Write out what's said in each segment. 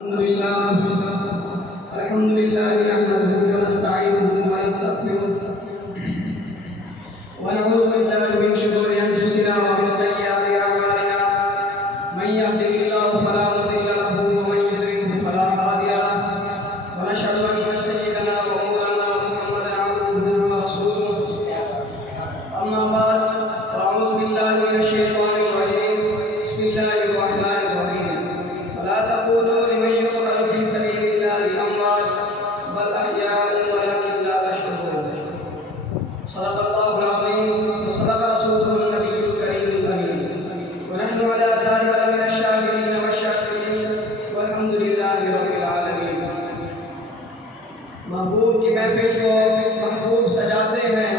الحمد لله نحمده ونستعينه ونستغفره ونعوذ بالله من شرور انفسنا ومن سيئات اعمالنا من يهده الله فلا مضل له ومن يضلل فلا هادي له ونشهد ان سيدنا ومولانا محمدا عبده ورسوله اما بعد فاعوذ بالله من الشيطان الرجيم بسم الله الرحمن الرحيم ولا تقولوا لمن يقتل في سبيل الله اموات بل احياء ولكن لا تشعرون. صدق الله العظيم وصدق رسوله النبي الكريم الامين ونحن على ذلك من الشاكرين والشاكرين والحمد لله رب العالمين. محبوب کی محفل کو محبوب سجاتے ہیں،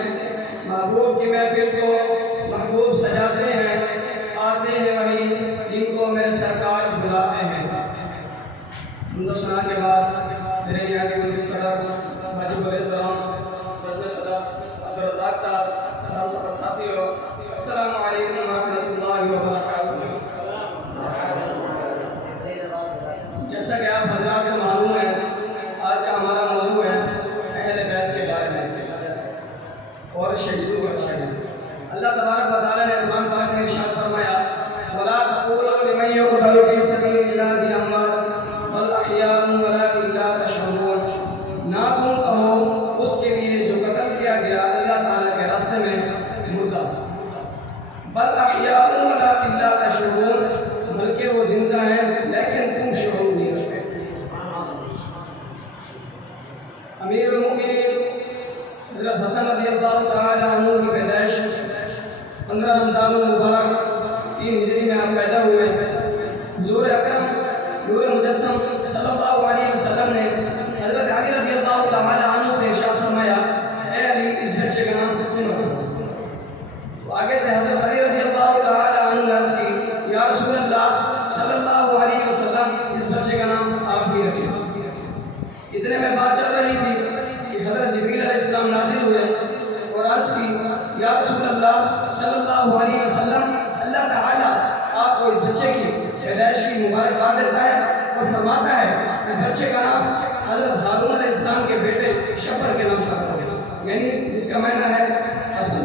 محبوب کی محفل کو محبوب سجاتے ہیں، آتے ہیں وہی جن کو میرے سرکار بلاتے ہیں. ہندوستان کے بعد میرے نہایت محترم واجب الاحترام بزم صدا عبدالرزاق صاحب، تمام سفر ساتھیوں، السلام علیکم ورحمۃ اللہ وبرکاتہ. جیسا کہ آپ حضرات کو معلوم ہے، آج کا ہمارا موضوع ہے اہل بیت کے بارے میں اور شہیدوں کے بارے میں. اللہ تبارک و تعالیٰ نے قرآن پاک میں ارشاد فرمایا وَلَا تَقُولُوا لِمَن يُقْتَلُ فِي سَبِيلِ اللَّهِ أَمْوَاتٌ بَلْ أَحْيَاءٌ وَلَكِنْ لَا تَشْعُرُونَ. نہ تم کہو اس کے لیے جو قتل کیا گیا اللہ تعالیٰ کے راستے میں مردہ، بل احیاء ولکن لا تشعرون، بلکہ وہ زندہ ہیں لیکن تم شعور نہیں رکھتے. امیر المؤمنین حضرت حسن رضی اللہ تعالی عنہ کی پیدائش 15 رمضان المبارک 3 ہجری میں آپ پیدا ہوئے. حضور اکرم نور مجسم صلی اللہ علیہ وسلم نے حضرت علی رضی اللہ تعالی عنہ سے ارشاد فرمایا اے علی اس بچے کا نام سنو. تو آگے سے حضرت علی رضی اللہ تعالی عنہ نے عرض کی یا رسول اللہ صلی اللہ علیہ وسلم اس بچے کا نام آپ بھی رکھیں. اتنے میں بات چل رہی تھی کہ حضرت جبریل علیہ السلام نازل ہوئے اور عرض کی یا رسول اللہ صلی اللہ علیہ وسلم اللہ تعالیٰ آپ کو اس بچے کی پیدائش کی مبارکباد دیتا ہے اور فرماتا ہے اس بچے کا نام حضرت ہارون علیہ السلام کے بیٹے شبر کے نام سے رکھا گیا، یعنی جس کا معنی ہے حسن.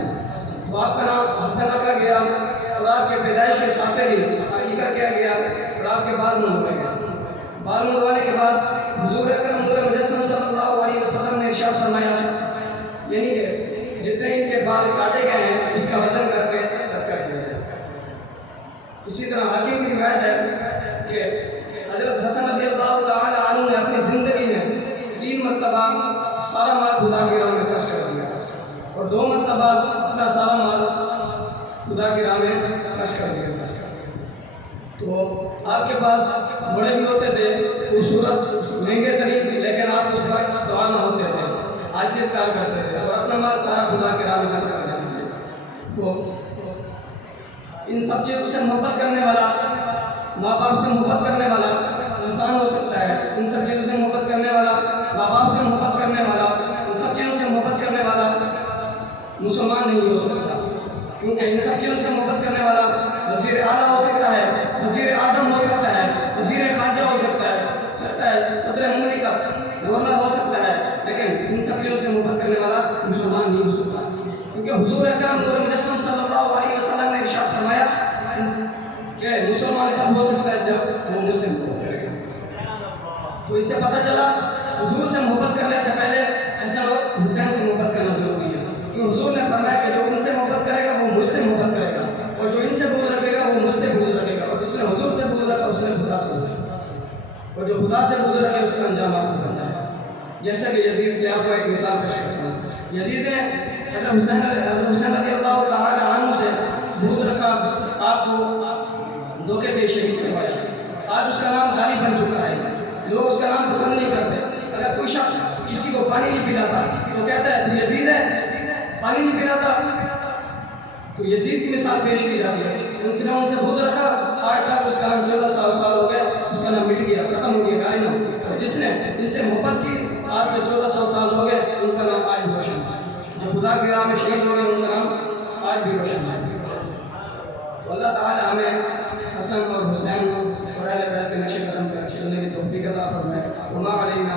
تو آپ کا نام حسن رکھا گیا اور آپ کے پیدائش کے ساتھ ہی عقیقہ کیا گیا اور آپ کے بال منڈوائے گئے. بال منڈوانے کے بعد حضور اکرم نور مجسم صلی اللہ علیہ وسلم نے ارشاد فرمایا یعنی کہ جتنے ان کے بال کاٹے گئے ہیں اس کا وزن کر کے صدقہ کیا جائے. اسی طرح حاکم کی روایت ہے کہ حضرت حسن رضی اللہ تعالی عنہ نے اپنی زندگی میں 3 مرتبہ سارا مال خدا کی راہ میں خرچ کر دیا اور 2 مرتبہ اپنا سارا مال خدا کی راہ میں خرچ کر دیا. تو آپ کے پاس گھوڑے بھی ہوتے تھے خوبصورت مہنگے ترین، لیکن آپ اس کا سوال نہ ہوتے تھے، حیثیت کار کرتے تھے اور اپنا مال سارا خدا کی راہ میں خرچ کر دیتے تھے. تو ان سب چیزوں سے محبت کرنے والا، ماں باپ سے محبت کرنے والا انسان ہو سکتا ہے. ان سب چیزوں سے محبت کرنے والا، ماں باپ سے محبت کرنے والا، ان سب چیزوں سے محبت کرنے والا مسلمان نہیں ہو سکتا، کیونکہ ان سب چیزوں سے محبت کرنے والا وزیر اعلیٰ ہو سکتا ہے، وزیر اعظم ہو سکتا ہے، وزیر خارجہ ہو سکتا ہے، صدر مملکت، گورنر ہو سکتا ہے، لیکن ان سب چیزوں سے محبت کرنے والا مسلمان نہیں ہو سکتا. کیونکہ حضور اکرم نور مجسم صلی اللہ علیہ وسلم نے ارشاد فرمایا کہ مسلمان تب ہو سکتا ہے جب وہ مجھ سے محبت کرے گا. تو اس سے پتہ چلا حضور سے محبت کرنے سے پہلے حسن اور حسین سے محبت کرنا ضروری ہے. کیونکہ حضور نے فرمایا کہ جو ان سے محبت کرے گا وہ مجھ سے محبت کرے گا اور جو ان سے بغض رکھے گا وہ مجھ سے بغض رکھے گا، اور جس نے حضور سے بغض رکھا اس نے خدا سے بغض رکھا اور جو خدا سے بغض رکھے اس کا انجام آپ کو بنتا ہے. جیسا کہ یزید سے آپ کو ایک مثال پیش کرتا ہوں. یزید نے حضرت حسین رضی اللہ تعالی عنہ سے بغض رکھا، آپ کو دھوکے سے شہید کروایا. آج اس کا نام غالب بن چکا ہے، لوگ اس کا نام پسند نہیں کرتے. اگر کوئی شخص کسی کو پانی نہیں پلاتا تو کہتا ہے تو یزید ہے، پانی نہیں پلاتا. تو یزید کی مثال پیش کی جاتی ہے. ان سے بغض رکھا، آج تک اس کا نام 14 سال ہو گیا، اس کا نام مٹ گیا، ختم ہو گیا، غائب ہو گیا. اور جس نے اس سے محبت کی آج سے 1400 سال ہو گئے، ان کا نام آج بھی روشن ہے. جو خدا کی راہ میں شہید ہو گئے ان کا نام آج بھی روشن ہے. تو اللہ تعالیٰ ہمیں حسن اور حسین اور اہل بیت کے نقش قدم پر چلنے کی توفیق عطا فرمائے وما علینا